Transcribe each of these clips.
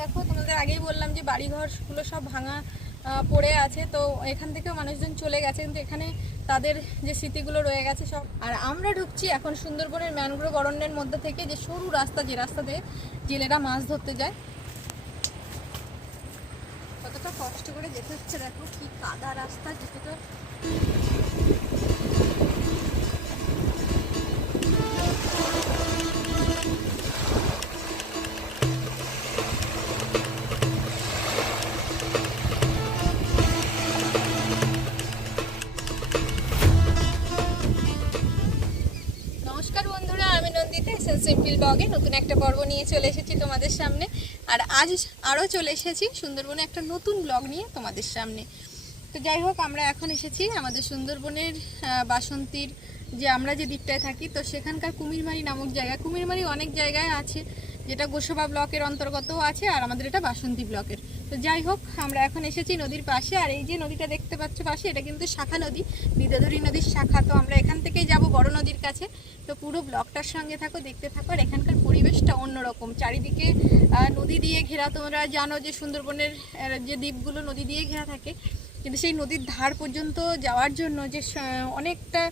দেখো, তোমাদের আগেই বললাম যে বাড়িঘরগুলো সব ভাঙা পড়ে আছে, তো এখান থেকেও মানুষজন চলে গেছে, কিন্তু এখানে তাদের যে স্মৃতিগুলো রয়ে গেছে সব। আর আমরা ঢুকছি এখন সুন্দরবনের ম্যানগ্রোভ অরণ্যের মধ্যে থেকে, যে সরু রাস্তা, যে রাস্তা দিয়ে জেলেরা মাছ ধরতে যায়। কতটা কষ্ট করে যেতে হচ্ছে, দেখো কি কাদা রাস্তা যেতে তো সিম্পল ব্লগে নতুন একটা পর্ব নিয়ে চলে এসেছি তোমাদের সামনে। আর আজ আরও চলে এসেছি সুন্দরবনে একটা নতুন ব্লগ নিয়ে তোমাদের সামনে। তো যাই হোক, আমরা এখন এসেছি আমাদের সুন্দরবনের বাসন্তীর যে আমরা যে দ্বীপটায় থাকি, তো সেখানকার কুমিরমারি নামক জায়গা। কুমিরমারি অনেক জায়গায় আছে যেটা গোসবা ব্লকের অন্তর্গতও আছে আর আমাদের এটা বাসন্তী ব্লকের। তো যাই হোক, আমরা এখন এসেছি নদীর পাশে আর এই যে নদীটা দেখতে পাচ্ছ পাশে, এটা কিন্তু শাখা নদী। বিদ্যাধরী নদীর শাখা, তো আমরা এখান থেকেই যাব বড় নদীর কাছে। তো পুরো ব্লকটার সঙ্গে থাকো, দেখতে থাকো, আর এখানকার পরিবেশটা অন্যরকম। চারিদিকে নদী দিয়ে ঘেরা, তোমরা জানো যে সুন্দরবনের যে দ্বীপগুলো নদী দিয়ে ঘেরা থাকে কিন্তু সেই নদীর ধার পর্যন্ত যাওয়ার জন্য যে অনেকটা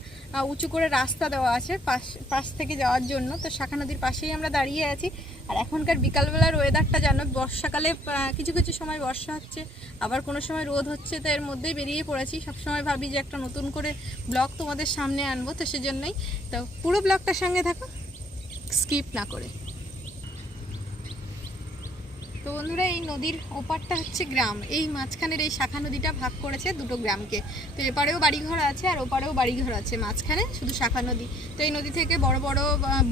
উঁচু করে রাস্তা দেওয়া আছে পাশ পাশ থেকে যাওয়ার জন্য, তো শাখা নদীর পাশেই আমরা দাঁড়িয়ে আছি। আর এখনকার বিকালবেলার ওয়েদারটা জানো, বর্ষাকালে কিছু কিছু সময় বর্ষা হচ্ছে, আবার কোনো সময় রোদ হচ্ছে, তো এর মধ্যেই বেরিয়ে পড়েছি। সবসময় ভাবি যে একটা নতুন করে ব্লগ তোমাদের সামনে আনব, তো সেজন্যই। তো পুরো ব্লগটার সঙ্গে থাকো, স্কিপ না করে। তো বন্ধুরা, এই নদীর ওপারটা হচ্ছে গ্রাম। এই মাঝখানের এই শাখা নদীটা ভাগ করেছে দুটো গ্রামকে। তো এপারেও বাড়িঘর আছে আর ওপারেও বাড়িঘর আছে মাঝখানে শুধু শাখা নদী। তো এই নদী থেকে বড় বড়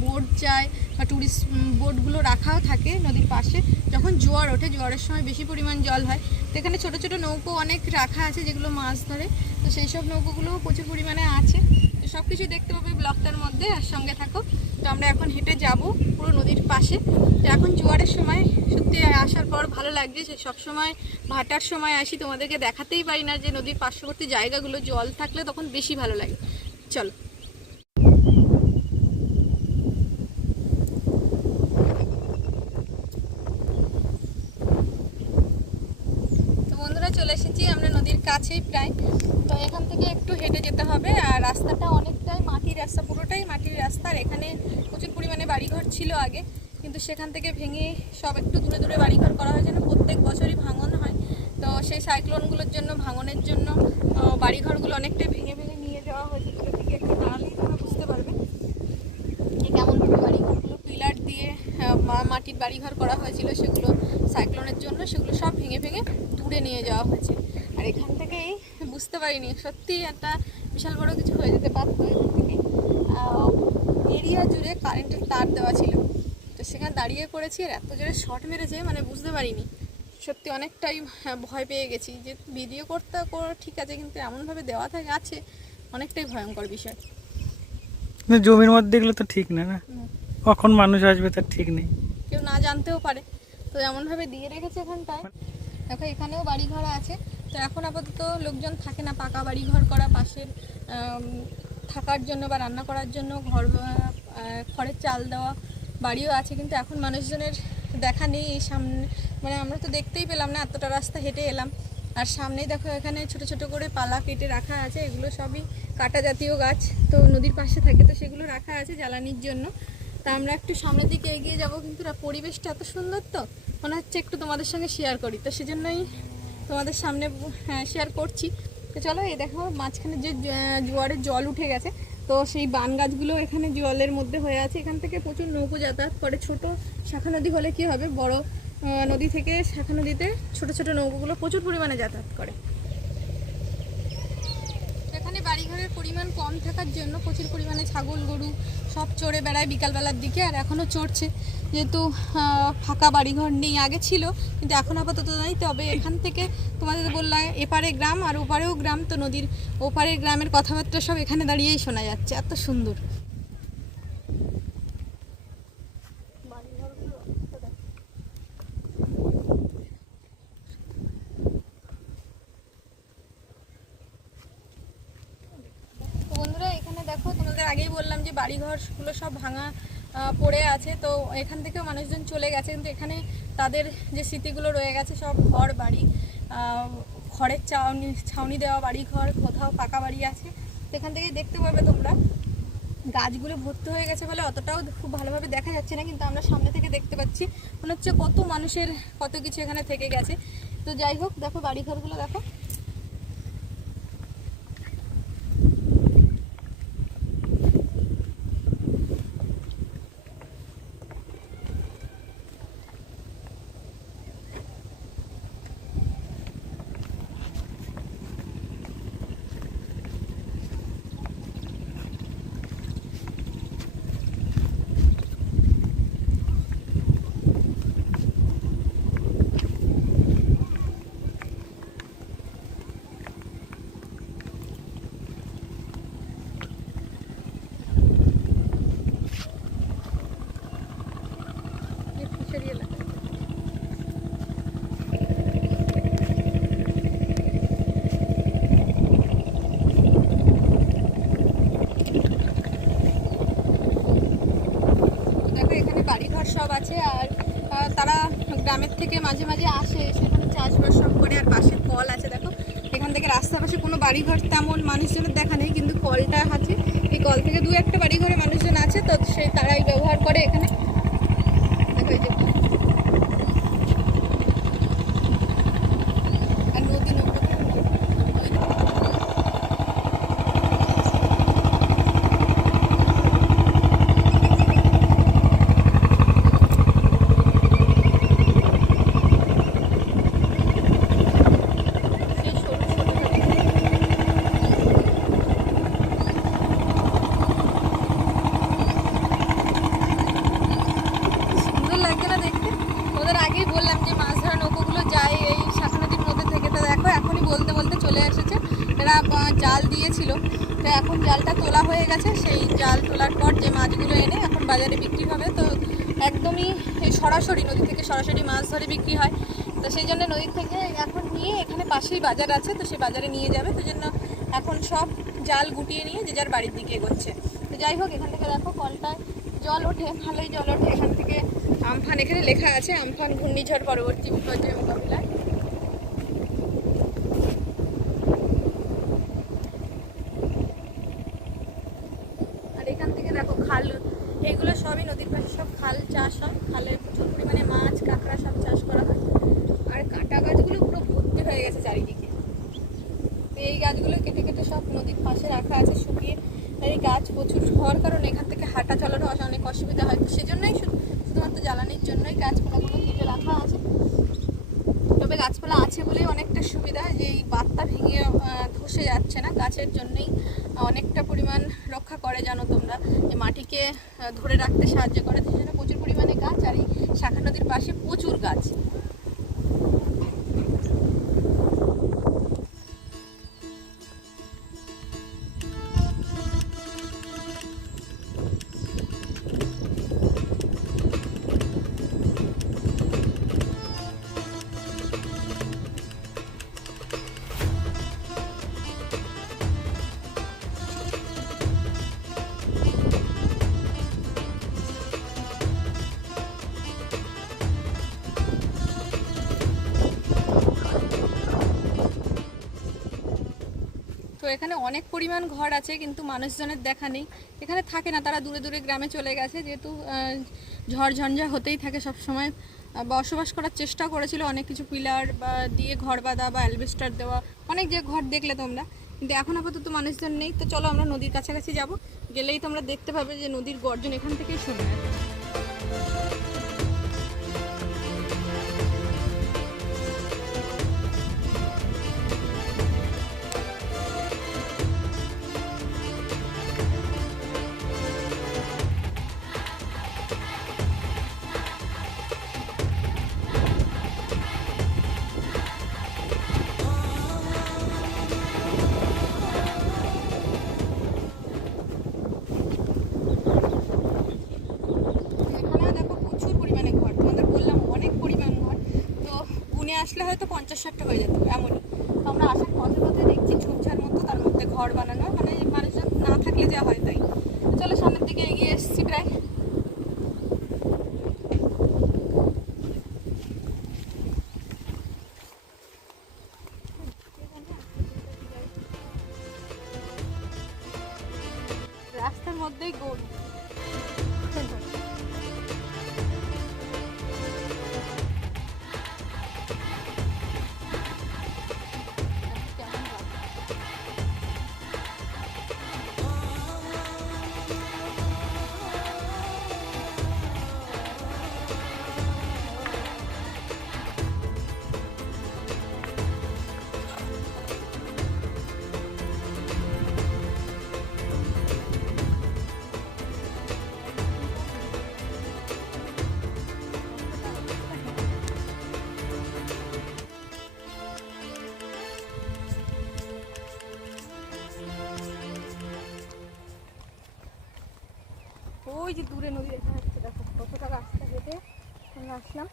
বোট যায় বা ট্যুরিস্ট বোটগুলো রাখাও থাকে নদীর পাশে। যখন জোয়ার ওঠে, জোয়ারের সময় বেশি পরিমাণ জল হয়। তো এখানে ছোটো ছোটো নৌকো অনেক রাখা আছে যেগুলো মাছ ধরে। তো সেই সব নৌকোগুলোও প্রচুর পরিমাণে আছে। সব কিছু দেখতে পাবে ব্লকটার মধ্যে, আর সঙ্গে থাকো। তো আমরা এখন হেঁটে যাব পুরো নদীর পাশে। তো এখন জোয়ারের সময়, সত্যি আসার পর ভালো লাগছে। সে সব সময় ভাটার সময় আসি, তোমাদেরকে দেখাতেই পারি না যে নদীর পার্শ্ববর্তী জায়গাগুলো জল থাকলে তখন বেশি ভালো লাগে। চলো তো বন্ধুরা চলে এসেছি, আমরা নদীর কাছেই প্রায়। তো এখান থেকে একটু হেঁটে যেতে হবে, আর রাস্তাটা অনেকটাই মাটির রাস্তা, পুরোটাই মাটির রাস্তা। আর এখানে প্রচুর পরিমাণে বাড়িঘর ছিল আগে, কিন্তু সেখান থেকে ভেঙে সব একটু দূরে দূরে বাড়িঘর করা হয়েছে না প্রত্যেক বছরই ভাঙন হয়। তো সেই সাইক্লোনগুলোর জন্য, ভাঙনের জন্য বাড়িঘরগুলো অনেকটাই ভেঙে ভেঙে নিয়ে যাওয়া হয়েছে দূরে থেকে একটু দাঁড়ালেই তোমরা বুঝতে পারবে। যে কেমন করে বাড়িঘরগুলো পিলার দিয়ে মাটির বাড়িঘর করা হয়েছিল, সেগুলো সাইক্লোনের জন্য, সেগুলো সব ভেঙে ভেঙে দূরে নিয়ে যাওয়া হয়েছে। আর এখান থেকেই বুঝতে পারিনি সত্যি একটা বিশাল বড় কিছু হয়ে যেতে পারতো এখান থেকে। এরিয়া জুড়ে কারেন্টের তার দেওয়া ছিল। তো সেখানে দাঁড়িয়ে পড়েছি আর এত জোরে শর্ট মেরেছে মানে বুঝতে পারিনি। সত্যি অনেকটাই হ্যাঁ, ভয় পেয়ে গেছি যে ভিডিও করতে কর- ঠিক আছে কিন্তু এমনভাবে দেওয়া থাকে আছে অনেকটাই ভয়ঙ্কর বিষয়। জমির মধ্যে দেখলে তো ঠিক না না। কখন মানুষ আসবে তার ঠিক নেই। কেউ না জানতেও পারে। তো এমনভাবে দিয়ে রেখেছে এখানটায়। দেখো, এখানেও বাড়িঘর আছে। তো এখন আপাতত লোকজন থাকে না, পাকা বাড়িঘর করা, পাশের থাকার জন্য বা রান্না করার জন্য, ঘর খড়ের চাল দেওয়া বাড়িও আছে, কিন্তু এখন মানুষজনের দেখা নেই এই সামনে মানে আমরা তো দেখতেই পেলাম না, এতটা রাস্তা হেঁটে এলাম। আর সামনেই দেখো, এখানে ছোট ছোট করে পালা কেটে রাখা আছে, এগুলো সবই কাটা জাতীয় গাছ। তো নদীর পাশে থাকে, তো সেগুলো রাখা আছে জ্বালানির জন্য। তা আমরা একটু সামনের দিকে এগিয়ে যাব, কিন্তু পরিবেশটা এত সুন্দর তো। মনে হচ্ছে একটু তোমাদের সঙ্গে শেয়ার করি। তো সেজন্যই তোমাদের সামনে হ্যাঁ শেয়ার করছি। তো চলো, এই দেখো, মাঝখানে যে জোয়ারের জল উঠে গেছে, তো সেই বান গাছগুলো এখানে জলের মধ্যে হয়ে আছে। এখান থেকে প্রচুর নৌকো যাতায়াত করে। ছোট শাখা নদী হলে কি হবে? বড় নদী থেকে শাখা নদীতে ছোট ছোট নৌকোগুলো প্রচুর পরিমাণে যাতায়াত করে এখানে বাড়িঘরের পরিমাণ কম থাকার জন্য প্রচুর পরিমাণে ছাগল, গরু সব চড়ে বেড়ায় বিকালবেলার দিকে আর এখনও চড়ছে। যেহেতু ফাঁকা বাড়িঘর নেই, আগে ছিল, কিন্তু এখন আপাতত নাই। তবে এখান থেকে তোমাদের বললাম, এপারে গ্রাম আর ওপারেও গ্রাম। তো নদীর ওপারের গ্রামের কথাবার্তা সব এখানে দাঁড়িয়েই শোনা যাচ্ছে। এত সুন্দর তো বন্ধুরা এখানে দেখো তোমাদের আগেই বললাম যে বাড়িঘরগুলো সব ভাঙা পড়ে আছে। তো এখান থেকেও মানুষজন চলে গেছে। কিন্তু এখানে তাদের যে স্মৃতিগুলো রয়ে গেছে, সব ঘর বাড়ি। খড়ের চাউনি, ছাউনি দেওয়া বাড়ি ঘর, কোথাও পাকা বাড়ি আছে। তো এখান থেকে দেখতে পাবে তোমরা। গাছগুলো ভর্তি হয়ে গেছে বলে অতটাও খুব ভালোভাবে দেখা যাচ্ছে না, কিন্তু আমরা সামনে থেকে দেখতে পাচ্ছি। মনে হচ্ছে কত মানুষের কত কিছু এখানে থেকে গেছে। তো যাই হোক, দেখো বাড়ি ঘরগুলো দেখো এই ফিশারি এলাকা দেখো এখানে বাড়িঘর সব আছে আর তারা গ্রামের থেকে মাঝে মাঝে আসে, সেখানে চাষবাস সব করে আর পাশে কল আছে, দেখো। এখান থেকে রাস্তার পাশে কোনো বাড়িঘর তেমন মানুষজনের দেখা নেই, কিন্তু কলটা আছে। এই কল থেকে দু একটা বাড়িঘরে মানুষজন আছে, তো সেই তারাই ব্যবহার করে এখানে। দেখো এই যে আর নদী নৌকো সেই সরু সরু নদী। সুন্দর লাগছে না দেখতে ওদের আগেই বললাম যে মাছ ধরা নৌকোগুলো যায় এই শাখা নদীর মধ্যে থেকে তো দেখো এখনই বলতে বলতে চলে এসেছে এরা আহ, জাল দিয়েছিল তো এখন জালটা তোলা হয়ে গেছে সেই জাল তোলার পর যে মাছগুলো এনে এখন বাজারে বিক্রি হবে, তো একদমই এই সরাসরি নদী থেকে সরাসরি মাছ ধরে বিক্রি হয়। তো সেই জন্য নদীর থেকে এখন নিয়ে এখানে পাশেই বাজার আছে, তো সেই বাজারে নিয়ে যাবে। তো জন্য এখন সব জাল গুটিয়ে নিয়ে যে যার বাড়ির দিকে এগোচ্ছে। তো যাই হোক, এখান থেকে দেখো কলটায় জল ওঠে, ভালোই জল ওঠে। এখান থেকে আমফান, এখানে লেখা আছে, আমফান ঘূর্ণিঝড় পরবর্তী বিপর্যয় মোকাবিলায় আর এখান থেকে দেখো খাল, এগুলো সবই নদীর পাশে সব খাল চাষ হয়। খালে প্রচুর পরিমাণে মাছ, কাঁকড়া সব চাষ করা হয়। আর কাঁটা গাছগুলো পুরো ভর্তি হয়ে গেছে চারিদিকে। এই গাছগুলো কেটে কেটে সব নদীর পাশে রাখা আছে শুকিয়ে। এই গাছ প্রচুর হওয়ার কারণে এখান থেকে হাঁটা চলারও অনেক অসুবিধা হয়। তো সেজন্যই শুধু শুধুমাত্র জ্বালানির জন্যই গাছপালাগুলো কেটে রাখা আছে। তবে গাছপালা আছে বলেই অনেকটা সুবিধা যে এই বাতটা ভেঙে ধসে যাচ্ছে না। গাছের জন্যই অনেকটা পরিমাণ রক্ষা করে জানো তোমরা। যে মাটিকে ধরে রাখতে সাহায্য করে জন্য প্রচুর পরিমাণে গাছ আর এই শাখা নদীর পাশে প্রচুর গাছ। এখানে অনেক পরিমাণ ঘর আছে কিন্তু মানুষজনের দেখা নেই। এখানে থাকে না তারা দূরে দূরে গ্রামে চলে গেছে যেহেতু আহ, ঝড় ঝঞ্ঝা হতেই থাকে সব সময় বসবাস করার চেষ্টা করেছিল অনেক কিছু পিলার বা দিয়ে ঘর বাঁধা বা অ্যালবেস্টার দেওয়া অনেক যে ঘর দেখলে তোমরা। কিন্তু এখন আপাতত মানুষজন নেই তো চলো আমরা নদীর কাছাকাছি যাব। গেলেই তোমরা দেখতে পাবে যে নদীর গর্জন এখান থেকেই শুরু যাবে হয়তো পঞ্চাশ ষাটটা হয়ে যেত, এমনই। আমরা আসার পথে পথে দেখছি ঝোপঝাড় মতো তার মধ্যে ঘর বানানো মানে মানুষজন যে দূরে নদী দেখা যাচ্ছে, দেখো কতটা রাস্তা হেঁটে আমরা আসলাম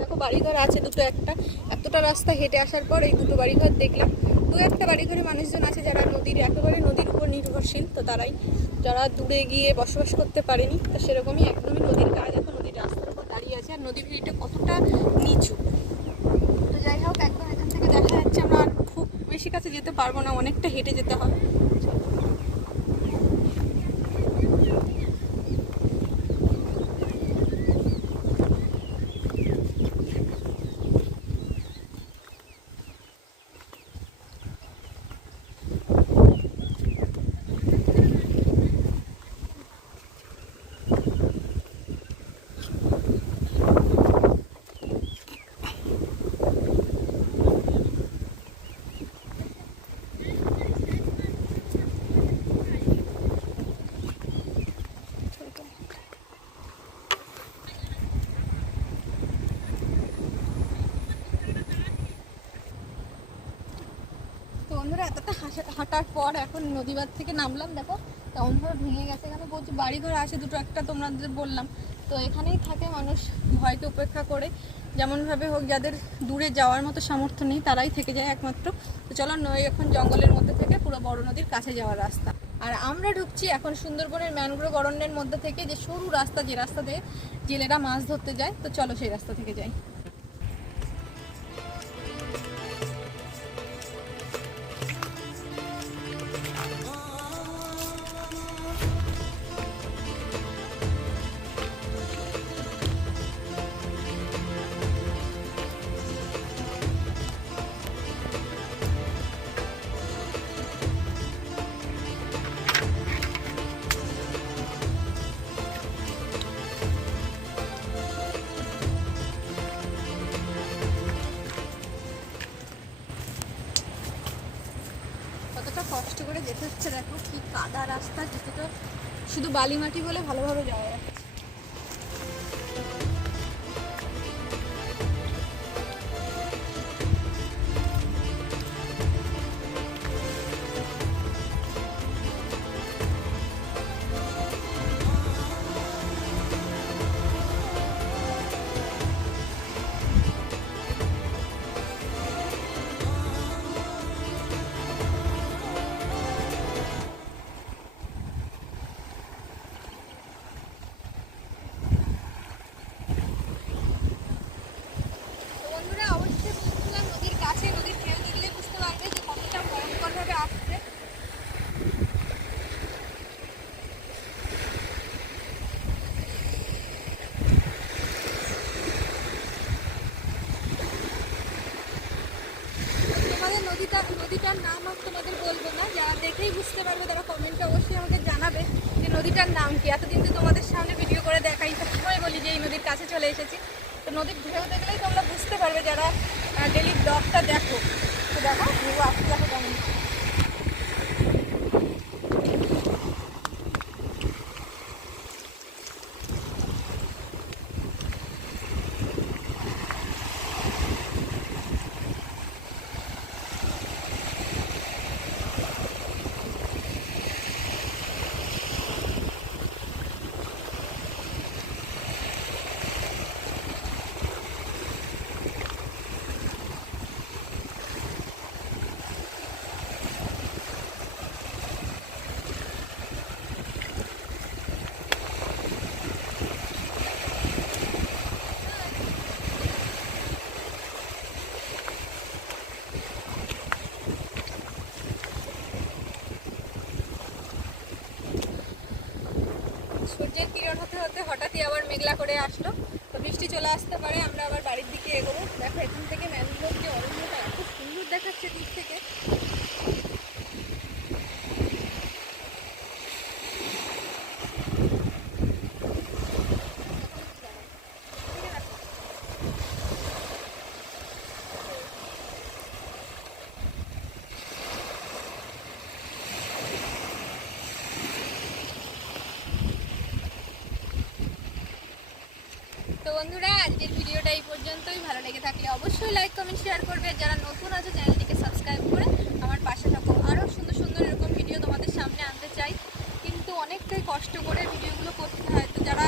দেখো বাড়িঘর আছে দুটো একটা। এতটা রাস্তা হেঁটে আসার পর এই দুটো বাড়িঘর দেখলাম। দু একটা বাড়িঘরে মানুষজন আছে যারা নদীর, একেবারে নদীর উপর নির্ভরশীল, তো তারাই, যারা দূরে গিয়ে বসবাস করতে পারেনি, তো সেরকমই একদমই নদীর কাজ এখন নদীর রাস্তার উপর দাঁড়িয়ে আছে। আর নদীর ভিড়টা কতটা নিচু তো যাই হোক একদম এখান থেকে দেখা যাচ্ছে আমরা আর খুব বেশি কাছে যেতে পারব না অনেকটা হেঁটে যেতে হবে তো বন্ধুরা এতটা হাসা- হাঁটার পর এখন নদীবাদ থেকে নামলাম, দেখো কেমনভাবে ভেঙে গেছে এখানে প্রচুর বাড়িঘর আছে, দুটো একটা তোমাদের বললাম। তো এখানেই থাকে মানুষ, ভয়কে উপেক্ষা করে। যেমনভাবে হোক, যাদের দূরে যাওয়ার মতো সামর্থ্য নেই, তারাই থেকে যায় একমাত্র। তো চলো নয় এখন জঙ্গলের মধ্যে থেকে পুরো বড় নদীর কাছে যাওয়ার রাস্তা। আর আমরা ঢুকছি এখন সুন্দরবনের ম্যানগ্রোভ অরণ্যের মধ্যে থেকে, যে সরু রাস্তা, যে রাস্তা দিয়ে জেলেরা মাছ ধরতে যায়, তো চলো সেই রাস্তা থেকে যাই। যেতে হচ্ছে দেখো কি কাদা রাস্তা যেতে তো শুধু বালি মাটি বলে ভালোভাবে যাওয়া যাচ্ছে। নাম কি? এতদিন তো তোমাদের সামনে ভিডিও করে দেখাই সবসময় বলি যে এই নদীর কাছে চলে এসেছি। তো নদীর ঢেউ দেখলেই তোমরা বুঝতে পারবে যারা ডেলি ব্লগটা দেখো। তো দেখো ঢেউ আসতে দেখো কেমন। হতে হতে হঠাৎই আবার মেঘলা করে আসলো। তো বৃষ্টি চলে আসতে পারে, আমরা আবার বাড়ির দিকে এগোবো। দেখো, এখান থেকে ম্যানগ্রোভ যে অরণ্যটা এত সুন্দর দেখাচ্ছে দূর থেকে। তো বন্ধুরা, আজকের ভিডিওটা এই পর্যন্তই। ভালো লেগে থাকলে অবশ্যই লাইক কমেন্ট শেয়ার করবে। যারা নতুন আছে, চ্যানেলটিকে সাবস্ক্রাইব করে আমার পাশে থাকো। আরও সুন্দর সুন্দর এরকম ভিডিও তোমাদের সামনে আনতে চাই। কিন্তু অনেকটাই কষ্ট করে ভিডিওগুলো করতে হয়। তো যারা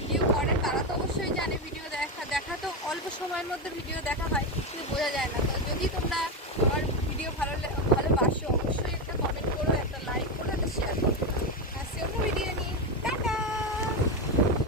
ভিডিও করে, তারা তো অবশ্যই জানে ভিডিও দেখা দেখা তো অল্প সময়ের মধ্যে ভিডিও দেখা হয়, কিন্তু বোঝা যায় না। তো যদি তোমরা আমার ভিডিও ভালো ভালোবাসো